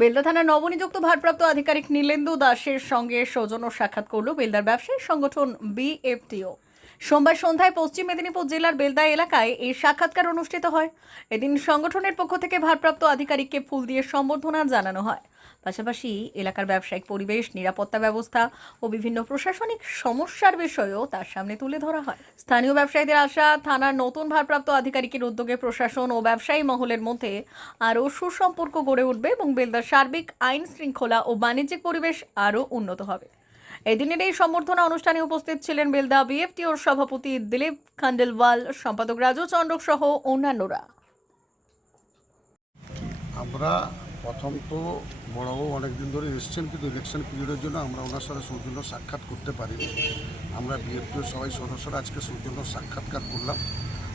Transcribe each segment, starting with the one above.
বেলদা থানার নবনিযুক্ত ভারপ্রাপ্ত আধিকারিক নীলেন্দু দাসের সঙ্গে সৌজন্য সাক্ষাৎ করল বেলদার ব্যবসায়ী সংগঠন বিএফটিও। সোমবার সন্ধ্যায় পশ্চিম মেদিনীপুর জেলার বেলদা এলাকায় এই সাক্ষাৎকার অনুষ্ঠিত হয়। এদিন সংগঠনের পক্ষ থেকে ভারপ্রাপ্ত আধিকারিককে ফুল দিয়ে সম্বর্ধনা জানানো হয়। পাশাপাশি এলাকার ব্যবসায়িক পরিবেশ, নিরাপত্তা ব্যবস্থা ও বিভিন্ন প্রশাসনিক সমস্যার বিষয়েও তার সামনে তুলে ধরা হয়। স্থানীয় ব্যবসায়ীদের আশা, থানার নতুন ভারপ্রাপ্ত আধিকারিকের উদ্যোগে প্রশাসন ও ব্যবসায়ী মহলের মধ্যে আরও সুসম্পর্ক গড়ে উঠবে এবং বেলদার সার্বিক আইন শৃঙ্খলা ও বাণিজ্যিক পরিবেশ আরও উন্নত হবে। এদিনের এই সম্বর্ধনা অনুষ্ঠানে উপস্থিত ছিলেন বেলদা বিএফটিওর সভাপতি দিলীপ খান্ডেলওয়াল, সম্পাদক রাজু চন্দ্রক সহ অন্যান্যরা। আমরা প্রথম তো বড়বাবু অনেকদিন ধরে এসছেন, কিন্তু ইলেকশন পিরিয়ডের জন্য আমরা ওনার সাথে সৌজন্য সাক্ষাৎ করতে পারিনি। আমরা বিএফটিওর সবাই সদস্যরা আজকে সৌজন্য সাক্ষাৎকার করলাম,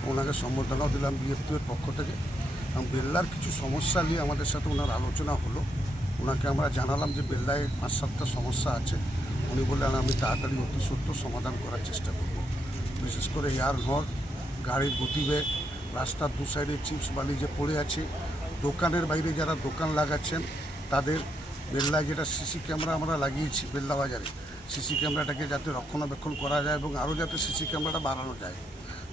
ওনাকে সম্বর্ধনাও দিলাম বিএফটিওর পক্ষ থেকে। বেল্লার কিছু সমস্যা নিয়ে আমাদের সাথে ওনার আলোচনা হলো। ওনাকে আমরা জানালাম যে বেল্লায় 5-7টা সমস্যা আছে। উনি বললেন আমি তাড়াতাড়ি অতি সত্ত্বর সমাধান করার চেষ্টা করব। বিশেষ করে এয়ার হর্ন, গাড়ির গতিবেগ, রাস্তার দু সাইডে চিপস বালি যে পড়ে আছে, দোকানের বাইরে যারা দোকান লাগাচ্ছেন তাদের বেল্লায় যেটা সিসি ক্যামেরা আমরা লাগিয়েছি বেল্লা বাজারে, সিসি ক্যামেরাটাকে যাতে রক্ষণাবেক্ষণ করা যায় এবং আরও যাতে সিসি ক্যামেরাটা বাড়ানো যায়,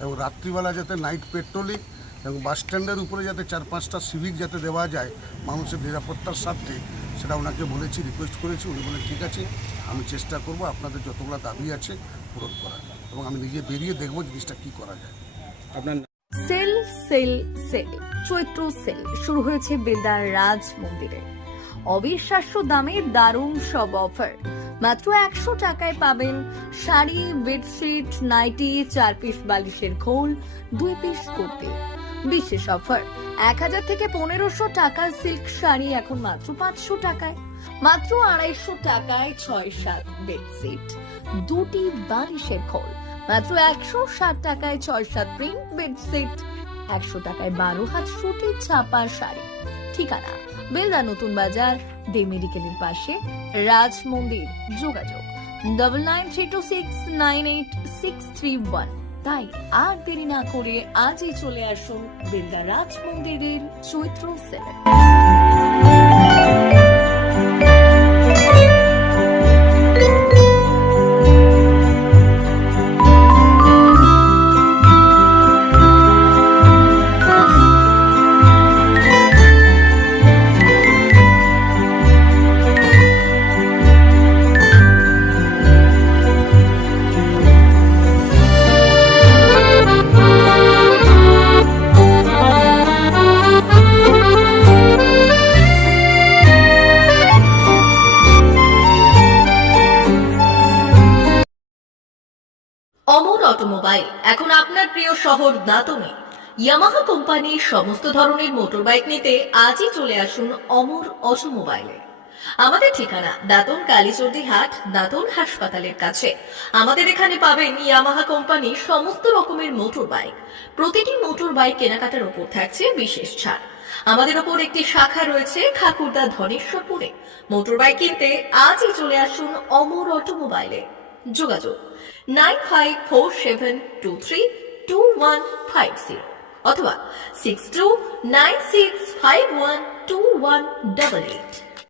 এবং রাত্রিবেলা যাতে নাইট পেট্রোলিং এবং বাস স্ট্যান্ডের উপরে যাতে 4-5টা সিভিক যাতে দেওয়া যায় মানুষের নিরাপত্তার স্বার্থে, সেটা ওনাকে বলেছি, রিকোয়েস্ট করেছি। উনি বলে ঠিক আছে, আমি চেষ্টা করব আপনাদের যতগুলো দাবি আছে পূরণ করার, এবং আমি নিজে বেরিয়ে দেখব জিনিসটা কী করা যায়। আপনার সেল সেল সেল চৈত্র সেল শুরু হয়েছে বেলদার রাজ মন্দিরে। অবিশ্বাস্য দামে দারুণ সব অফার। মাত্র 100 টাকায় পাবেন শাড়ি, বেডশিট, নাইটি, 4 পিস বালিশের খোল, 2 পিস কুর্তি। বিশেষ অফার, 1000 থেকে 1500 টাকার সিল্ক শাড়ি এখন মাত্র 500 টাকায়। মাত্র 250 টাকায় 6-7 বেডশিট, 2টি বালিশের খোল। মাত্র 160 টাকায় 6-7 প্রিন্ট বেডশিট, 100 টাকায় 12 হাত সুতি ছাপা শাড়ি। ঠিকানা বেলদা নতুন বাজার, দে মেডিকেলের পাশে, রাজ মন্দির। যোগাযোগ 9932698631। তাই আর দেরি না করে আজই চলে আসুন বেলদা রাজ মন্দিরের চৈত্র সেলে। অমর অটোমোবাইল এখন আপনার প্রিয় শহর দাঁতনে। ইয়ামাহা কোম্পানির সমস্ত ধরনের মোটর বাইক নিতে আজই চলে আসুন অমর অটোমোবাইলে। আমাদের ঠিকানা দাঁতন কালীচর্দি হাট, দাঁতন হাসপাতালের কাছে। আমাদের এখানে পাবেন ইয়ামাহা কোম্পানির সমস্ত রকমের মোটর বাইক। প্রতিটি মোটর বাইক কেনাকাটার উপর থাকছে বিশেষ ছাড়। আমাদের ওপর একটি শাখা রয়েছে খাকুরদা ধনেশ্বরপুরে। মোটর বাইক কিনতে আজই চলে আসুন অমর অটোমোবাইলে। যোগাযোগ 9547232150 অথবা 6296512188।